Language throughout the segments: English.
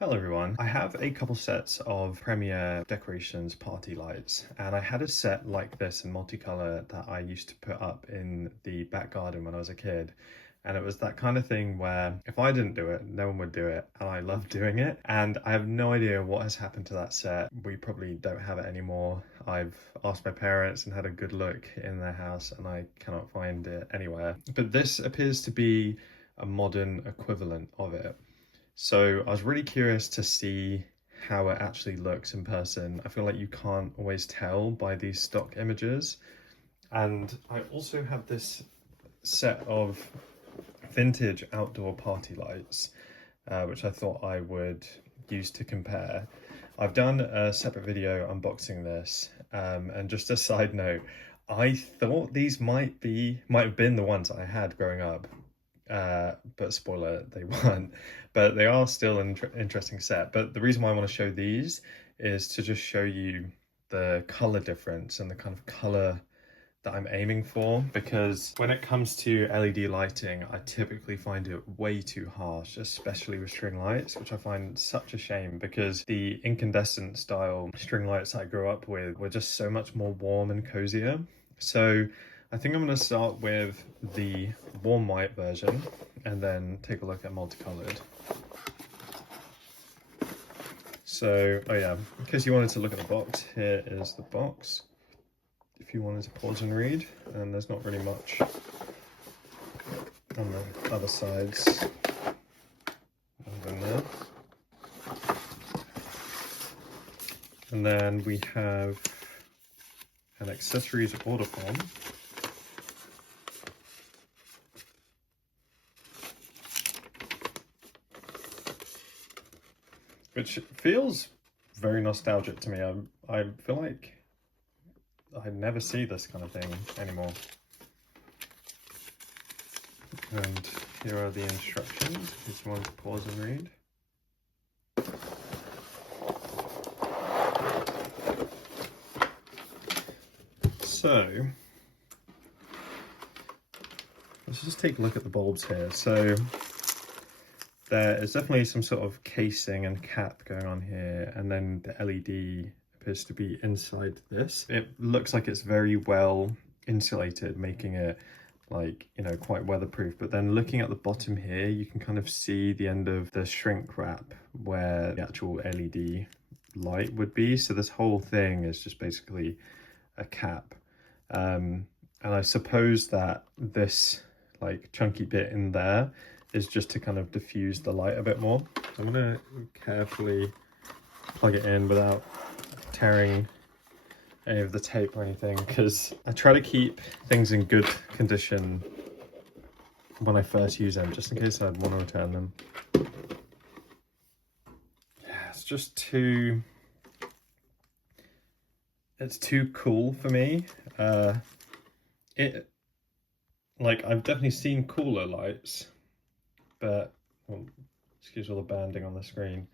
Hello everyone. I have a couple sets of Premiere Decorations party lights, and I had a set like this in multicolor that I used to put up in the back garden when I was a kid. And it was that kind of thing where if I didn't do it, no one would do it, and I love doing it. And I have no idea what has happened to that set. We probably don't have it anymore. I've asked my parents and had a good look in their house, and I cannot find it anywhere. But this appears to be a modern equivalent of it. So I was really curious to see how it actually looks in person. I feel like you can't always tell by these stock images. And I also have this set of vintage outdoor party lights, which I thought I would use to compare. I've done a separate video unboxing this, and just a side note, I thought these might have been the ones I had growing up. But spoiler, they weren't. But they are still an interesting set. But the reason why I want to show these is to just show you the color difference and the kind of color that I'm aiming for, because when it comes to LED lighting, I typically find it way too harsh, especially with string lights, which I find such a shame because the incandescent style string lights I grew up with were just so much more warm and cozier. So I think I'm going to start with the warm white version and then take a look at multicolored. So, oh yeah, in case you wanted to look at the box, here is the box. If you wanted to pause and read, and there's not really much on the other sides than there. And then we have an accessories order form. Which feels very nostalgic to me. I feel like I never see this kind of thing anymore. And here are the instructions, if you want to pause and read. So, let's just take a look at the bulbs here. So, there is definitely some sort of casing and cap going on here, and then the LED appears to be inside this. It looks like it's very well insulated, making it quite weatherproof. But then looking at the bottom here, you can kind of see the end of the shrink wrap where the actual LED light would be. So this whole thing is just basically a cap. And I suppose that this chunky bit in there is just to kind of diffuse the light a bit more. So I'm going to carefully plug it in without tearing any of the tape or anything, because I try to keep things in good condition when I first use them, just in case I'd want to return them. Yeah, it's just too cool for me. I've definitely seen cooler lights, but excuse all the banding on the screen,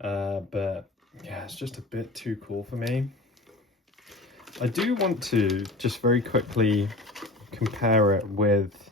but yeah, it's just a bit too cool for me. I do want to just very quickly compare it with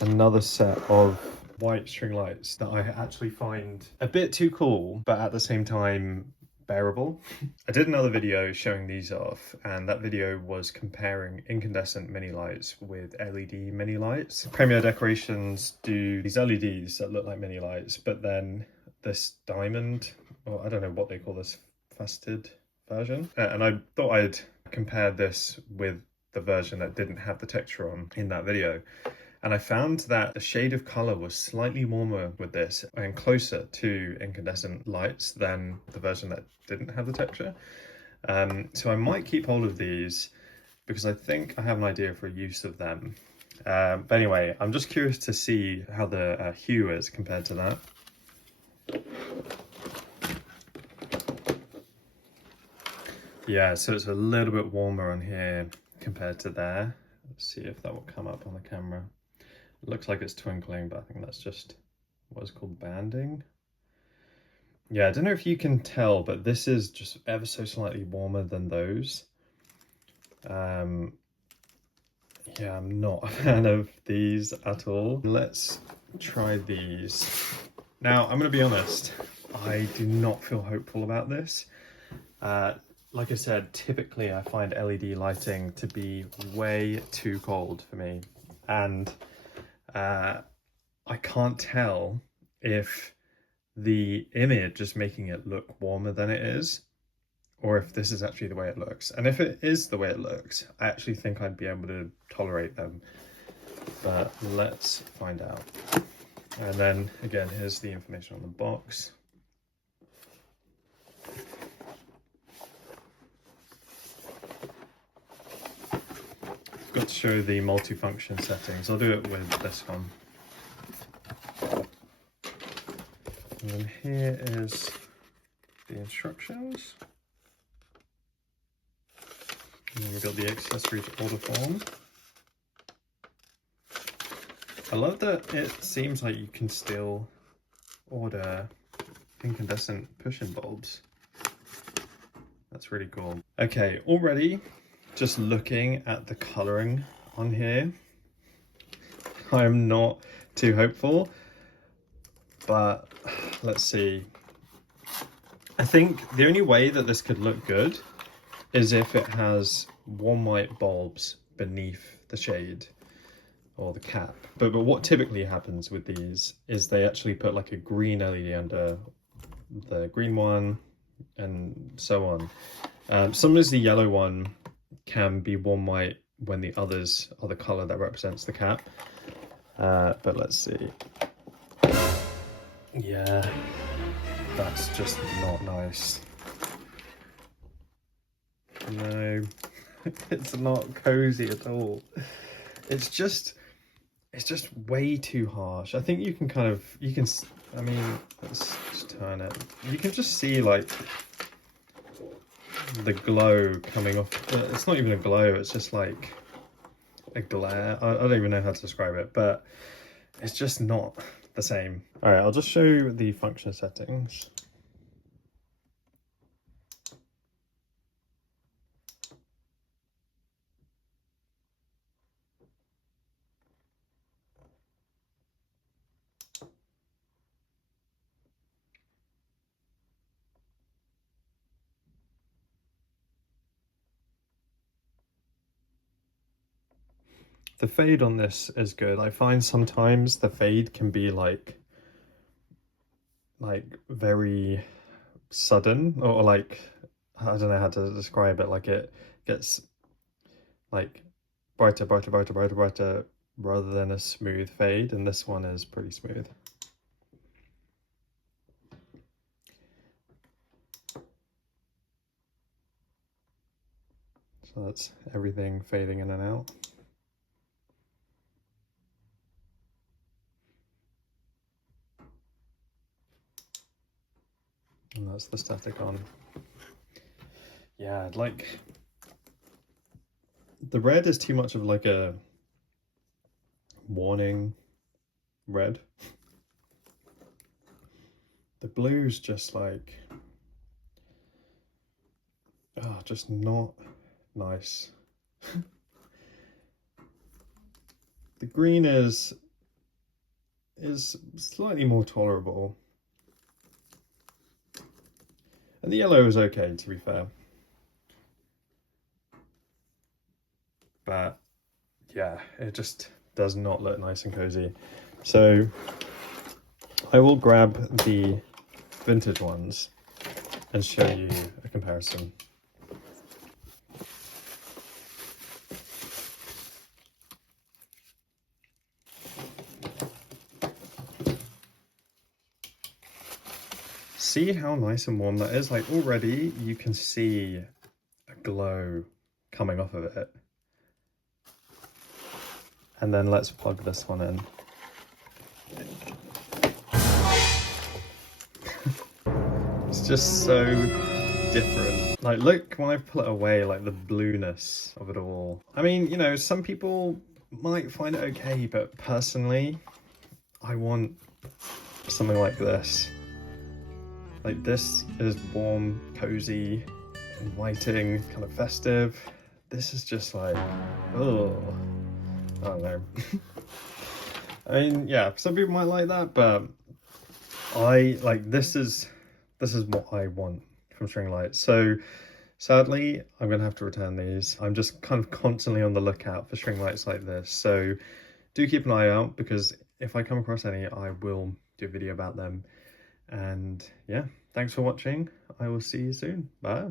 another set of white string lights that I actually find a bit too cool, but at the same time bearable. I did another video showing these off, and that video was comparing incandescent mini lights with LED mini lights. Premiere Decorations do these LEDs that look like mini lights, but then this diamond, or I don't know what they call this, faceted version. And I thought I'd compare this with the version that didn't have the texture on in that video. And I found that the shade of color was slightly warmer with this and closer to incandescent lights than the version that didn't have the texture. So I might keep hold of these because I think I have an idea for a use of them. But anyway, I'm just curious to see how the hue is compared to that. Yeah, so it's a little bit warmer on here compared to there. Let's see if that will come up on the camera. It looks like it's twinkling, but I think that's just what is called banding. Yeah, I don't know if you can tell, but this is just ever so slightly warmer than those. Yeah, I'm not a fan of these at all. Let's try these. Now, I'm going to be honest, I do not feel hopeful about this. Like I said, typically I find LED lighting to be way too cold for me. And I can't tell if the image is making it look warmer than it is, or if this is actually the way it looks. And if it is the way it looks, I actually think I'd be able to tolerate them. But let's find out. And then again, here's the information on the box. Got to show the multifunction settings. I'll do it with this one. And then here is the instructions. And then we've got the accessories order form. I love that it seems like you can still order incandescent push-in bulbs. That's really cool. Okay, already just looking at the coloring on here, I'm not too hopeful, but let's see. I think the only way that this could look good is if it has warm white bulbs beneath the shade or the cap. But what typically happens with these is they actually put like a green LED under the green one and so on. Sometimes the yellow one can be warm white when the others are the color that represents the cap. But let's see. Yeah, that's just not nice. No, it's not cozy at all. It's just way too harsh. I think you can I mean, let's just turn it. You can just see like the glow coming off. It's not even a glow, it's just like a glare. I don't even know how to describe it, but it's just not the same. All right, I'll just show you the function settings. The fade on this is good. I find sometimes the fade can be like very sudden, or like, I don't know how to describe it, like it gets like brighter, brighter, brighter, brighter, brighter, rather than a smooth fade, and this one is pretty smooth. So that's everything fading in and out. And that's the static on. Yeah, like the red is too much of like a warning red. The blue's just like, just not nice. The green is slightly more tolerable. And the yellow is okay, to be fair. But yeah, it just does not look nice and cozy. So I will grab the vintage ones and show you a comparison. See how nice and warm that is? Like already you can see a glow coming off of it. And then let's plug this one in. It's just so different. Like look, when I pull it away, like the blueness of it all. I mean, you know, some people might find it okay, but personally, I want something like this. Like this is warm, cozy, inviting, kind of festive. This is just like, oh, I don't know. I mean, yeah, some people might like that, but this is what I want from string lights. So sadly, I'm gonna have to return these. I'm just kind of constantly on the lookout for string lights like this. So do keep an eye out, because if I come across any, I will do a video about them. And yeah, thanks for watching. I will see you soon. Bye.